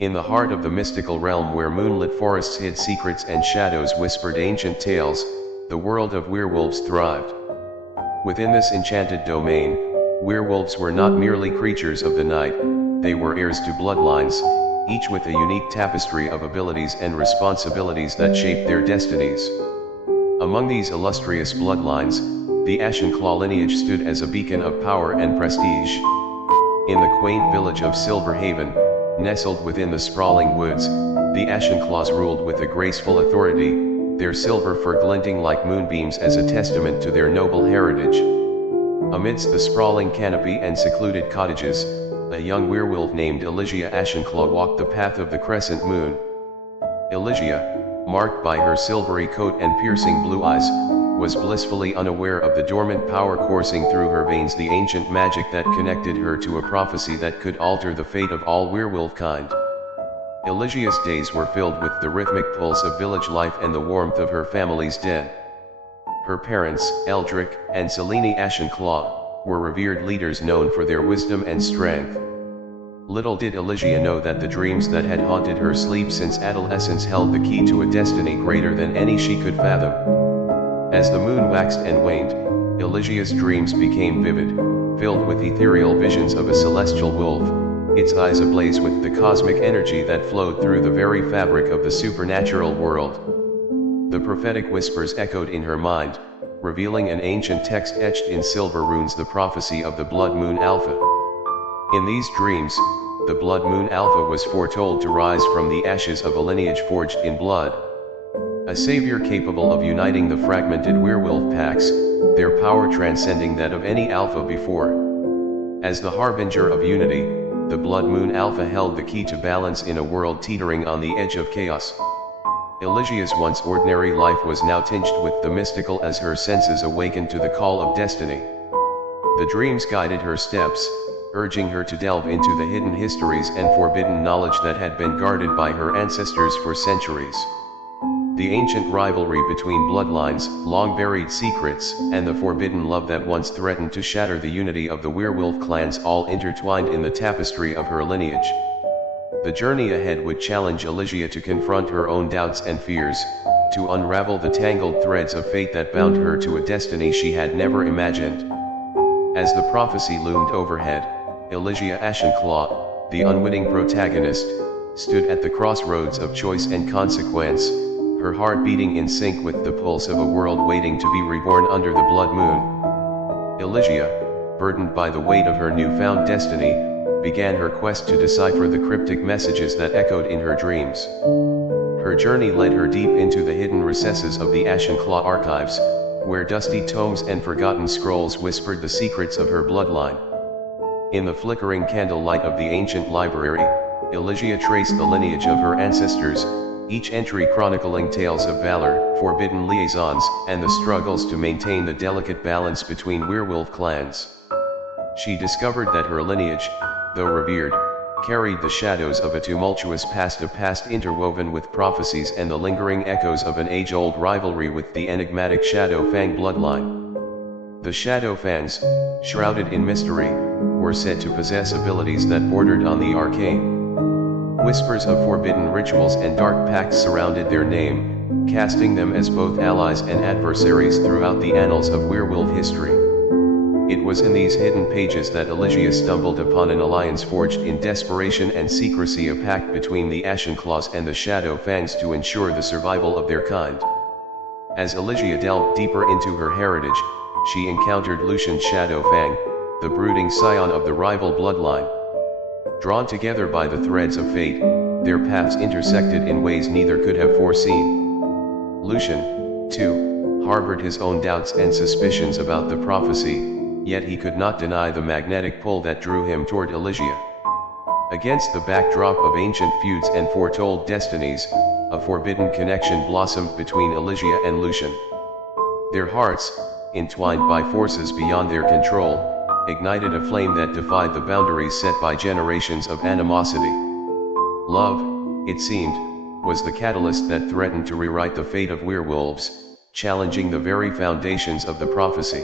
In the heart of the mystical realm where moonlit forests hid secrets and shadows whispered ancient tales, the world of werewolves thrived. Within this enchanted domain, werewolves were not merely creatures of the night, they were heirs to bloodlines, each with a unique tapestry of abilities and responsibilities that shaped their destinies. Among these illustrious bloodlines, the Ashen Claw lineage stood as a beacon of power and prestige. In the quaint village of Silver Haven, nestled within the sprawling woods, the Ashen Claws ruled with a graceful authority, their silver fur glinting like moonbeams as a testament to their noble heritage. Amidst the sprawling canopy and secluded cottages, a young werewolf named Elysia Ashenclaw walked the path of the crescent moon. Elysia, marked by her silvery coat and piercing blue eyes, was blissfully unaware of the dormant power coursing through her veins, the ancient magic that connected her to a prophecy that could alter the fate of all werewolf kind. Elysia's days were filled with the rhythmic pulse of village life and the warmth of her family's dead. Her parents, Eldrick and Selene Ashenclaw, were revered leaders known for their wisdom and strength. Little did Elysia know that the dreams that had haunted her sleep since adolescence held the key to a destiny greater than any she could fathom. As the moon waxed and waned, Elysia's dreams became vivid, filled with ethereal visions of a celestial wolf, its eyes ablaze with the cosmic energy that flowed through the very fabric of the supernatural world. The prophetic whispers echoed in her mind, revealing an ancient text etched in silver runes, the prophecy of the Blood Moon Alpha. In these dreams, the Blood Moon Alpha was foretold to rise from the ashes of a lineage forged in blood. A savior capable of uniting the fragmented werewolf packs, their power transcending that of any alpha before. As the harbinger of unity, the Blood Moon Alpha held the key to balance in a world teetering on the edge of chaos. Elysia's once ordinary life was now tinged with the mystical as her senses awakened to the call of destiny. The dreams guided her steps, urging her to delve into the hidden histories and forbidden knowledge that had been guarded by her ancestors for centuries. The ancient rivalry between bloodlines, long-buried secrets, and the forbidden love that once threatened to shatter the unity of the werewolf clans all intertwined in the tapestry of her lineage. The journey ahead would challenge Elysia to confront her own doubts and fears, to unravel the tangled threads of fate that bound her to a destiny she had never imagined. As the prophecy loomed overhead, Elysia Ashenclaw, the unwitting protagonist, stood at the crossroads of choice and consequence, her heart beating in sync with the pulse of a world waiting to be reborn under the blood moon. Elysia, burdened by the weight of her newfound destiny, began her quest to decipher the cryptic messages that echoed in her dreams. Her journey led her deep into the hidden recesses of the Ashenclaw archives, where dusty tomes and forgotten scrolls whispered the secrets of her bloodline. In the flickering candlelight of the ancient library, Elysia traced the lineage of her ancestors, each entry chronicling tales of valor, forbidden liaisons, and the struggles to maintain the delicate balance between werewolf clans. She discovered that her lineage, though revered, carried the shadows of a tumultuous past, a past interwoven with prophecies and the lingering echoes of an age-old rivalry with the enigmatic Shadow Fang bloodline. The Shadow Fangs, shrouded in mystery, were said to possess abilities that bordered on the arcane. Whispers of forbidden rituals and dark pacts surrounded their name, casting them as both allies and adversaries throughout the annals of werewolf history. It was in these hidden pages that Elysia stumbled upon an alliance forged in desperation and secrecy, a pact between the Ashenclaws and the Shadow Fangs to ensure the survival of their kind. As Elysia delved deeper into her heritage, she encountered Lucian Shadowfang, the brooding scion of the rival bloodline. Drawn together by the threads of fate, their paths intersected in ways neither could have foreseen. Lucian, too, harbored his own doubts and suspicions about the prophecy, yet he could not deny the magnetic pull that drew him toward Elysia. Against the backdrop of ancient feuds and foretold destinies, a forbidden connection blossomed between Elysia and Lucian. Their hearts, entwined by forces beyond their control, ignited a flame that defied the boundaries set by generations of animosity. Love, it seemed, was the catalyst that threatened to rewrite the fate of werewolves, challenging the very foundations of the prophecy.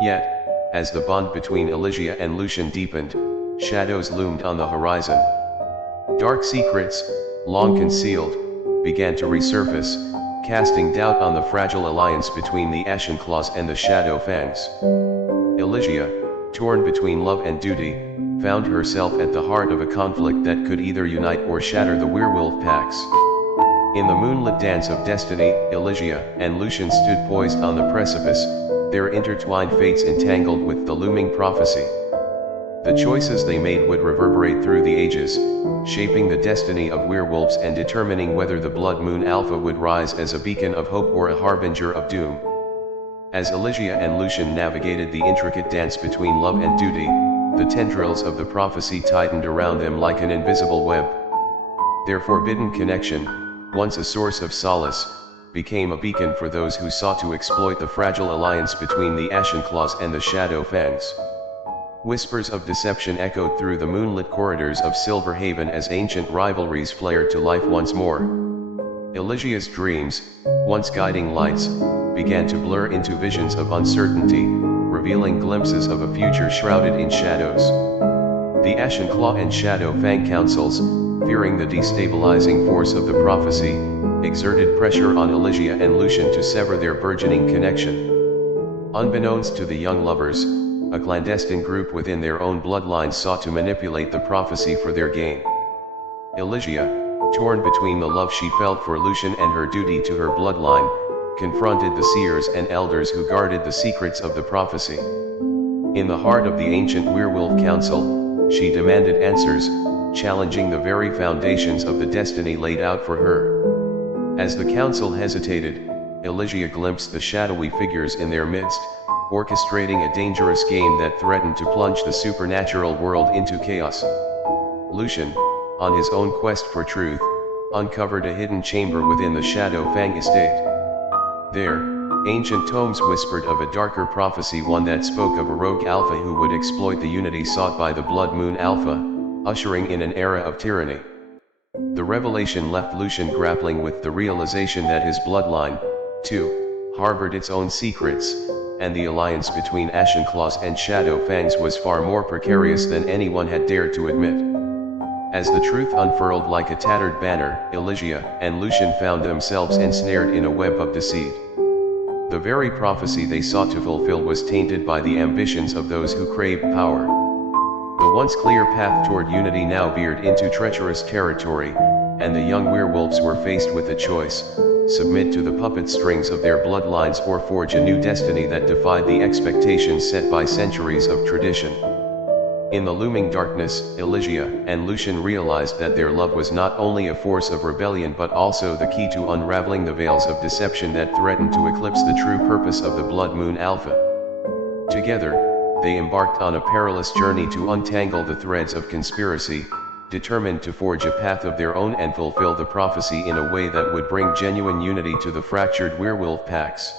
Yet, as the bond between Elysia and Lucian deepened, shadows loomed on the horizon. Dark secrets, long concealed, began to resurface, casting doubt on the fragile alliance between the Ashen Claws and the Shadow Fangs. Elysia, torn between love and duty, found herself at the heart of a conflict that could either unite or shatter the werewolf packs. In the moonlit dance of destiny, Elysia and Lucian stood poised on the precipice, their intertwined fates entangled with the looming prophecy. The choices they made would reverberate through the ages, shaping the destiny of werewolves and determining whether the Blood Moon Alpha would rise as a beacon of hope or a harbinger of doom. As Elysia and Lucian navigated the intricate dance between love and duty, the tendrils of the prophecy tightened around them like an invisible web. Their forbidden connection, once a source of solace, became a beacon for those who sought to exploit the fragile alliance between the Ashen Claws and the Shadow Fangs. Whispers of deception echoed through the moonlit corridors of Silver Haven as ancient rivalries flared to life once more. Elysia's dreams, once guiding lights, began to blur into visions of uncertainty, revealing glimpses of a future shrouded in shadows. The Ashen Claw and Shadow Fang councils, fearing the destabilizing force of the prophecy, exerted pressure on Elysia and Lucian to sever their burgeoning connection. Unbeknownst to the young lovers, a clandestine group within their own bloodlines sought to manipulate the prophecy for their gain. Elysia, torn between the love she felt for Lucian and her duty to her bloodline, confronted the seers and elders who guarded the secrets of the prophecy. In the heart of the ancient werewolf council, she demanded answers, challenging the very foundations of the destiny laid out for her. As the council hesitated, Elysia glimpsed the shadowy figures in their midst, orchestrating a dangerous game that threatened to plunge the supernatural world into chaos. Lucian, on his own quest for truth, uncovered a hidden chamber within the Shadow Fang estate. There, ancient tomes whispered of a darker prophecy, one that spoke of a rogue alpha who would exploit the unity sought by the Blood Moon Alpha, ushering in an era of tyranny. The revelation left Lucian grappling with the realization that his bloodline, too, harbored its own secrets, and the alliance between Ashen Claws and Shadow Fangs was far more precarious than anyone had dared to admit. As the truth unfurled like a tattered banner, Elysia and Lucian found themselves ensnared in a web of deceit. The very prophecy they sought to fulfill was tainted by the ambitions of those who craved power. The once clear path toward unity now veered into treacherous territory, and the young werewolves were faced with a choice: submit to the puppet strings of their bloodlines or forge a new destiny that defied the expectations set by centuries of tradition. In the looming darkness, Elysia and Lucian realized that their love was not only a force of rebellion but also the key to unraveling the veils of deception that threatened to eclipse the true purpose of the Blood Moon Alpha. Together, they embarked on a perilous journey to untangle the threads of conspiracy, determined to forge a path of their own and fulfill the prophecy in a way that would bring genuine unity to the fractured werewolf packs.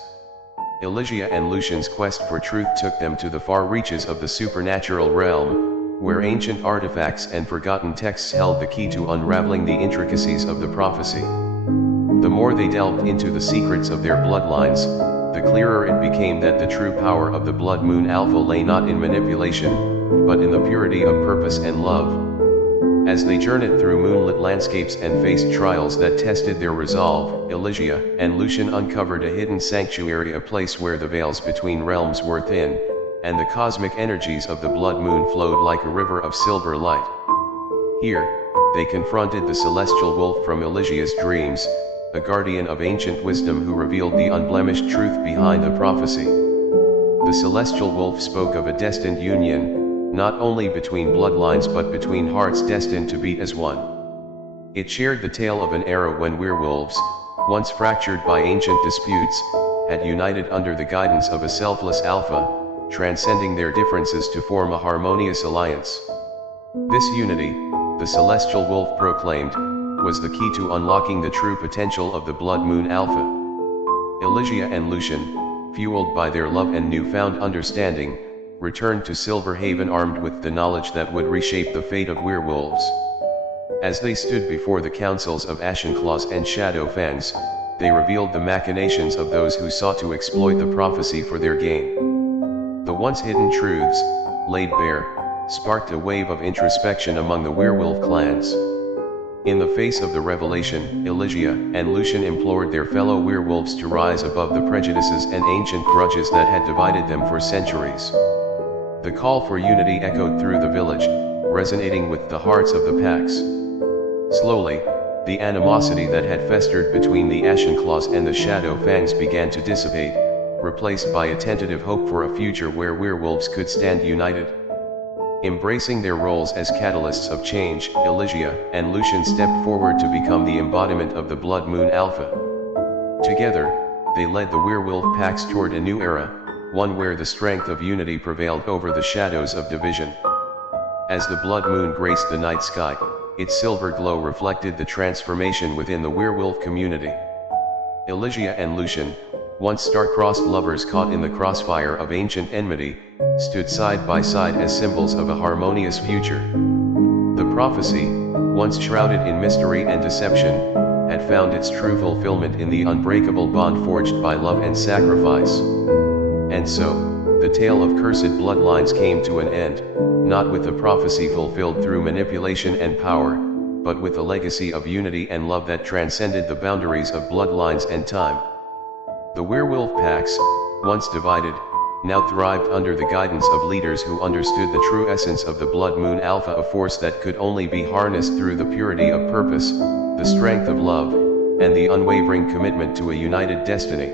Elysia and Lucian's quest for truth took them to the far reaches of the supernatural realm, where ancient artifacts and forgotten texts held the key to unraveling the intricacies of the prophecy. The more they delved into the secrets of their bloodlines, the clearer it became that the true power of the Blood Moon Alpha lay not in manipulation, but in the purity of purpose and love. As they journeyed through moonlit landscapes and faced trials that tested their resolve, Elysia and Lucian uncovered a hidden sanctuary, a place where the veils between realms were thin, and the cosmic energies of the Blood Moon flowed like a river of silver light. Here, they confronted the celestial wolf from Elysia's dreams, a guardian of ancient wisdom who revealed the unblemished truth behind the prophecy. The celestial wolf spoke of a destined union, not only between bloodlines but between hearts destined to beat as one. It shared the tale of an era when werewolves, once fractured by ancient disputes, had united under the guidance of a selfless alpha, transcending their differences to form a harmonious alliance. This unity, the celestial wolf proclaimed, was the key to unlocking the true potential of the Blood Moon Alpha. Elysia and Lucian, fueled by their love and newfound understanding, returned to Silver Haven armed with the knowledge that would reshape the fate of werewolves. As they stood before the councils of Ashen Claws and Shadow Fangs, they revealed the machinations of those who sought to exploit the prophecy for their gain. The once hidden truths, laid bare, sparked a wave of introspection among the werewolf clans. In the face of the revelation, Elysia and Lucian implored their fellow werewolves to rise above the prejudices and ancient grudges that had divided them for centuries. The call for unity echoed through the village, resonating with the hearts of the packs. Slowly, the animosity that had festered between the Ashenclaws and the Shadow Fangs began to dissipate, replaced by a tentative hope for a future where werewolves could stand united. Embracing their roles as catalysts of change, Elysia and Lucian stepped forward to become the embodiment of the Blood Moon Alpha. Together, they led the werewolf packs toward a new era, one where the strength of unity prevailed over the shadows of division. As the blood moon graced the night sky, its silver glow reflected the transformation within the werewolf community. Elysia and Lucian, once star-crossed lovers caught in the crossfire of ancient enmity, stood side by side as symbols of a harmonious future. The prophecy, once shrouded in mystery and deception, had found its true fulfillment in the unbreakable bond forged by love and sacrifice. And so, the tale of cursed bloodlines came to an end, not with the prophecy fulfilled through manipulation and power, but with a legacy of unity and love that transcended the boundaries of bloodlines and time. The werewolf packs, once divided, now thrived under the guidance of leaders who understood the true essence of the Blood Moon Alpha, a force that could only be harnessed through the purity of purpose, the strength of love, and the unwavering commitment to a united destiny.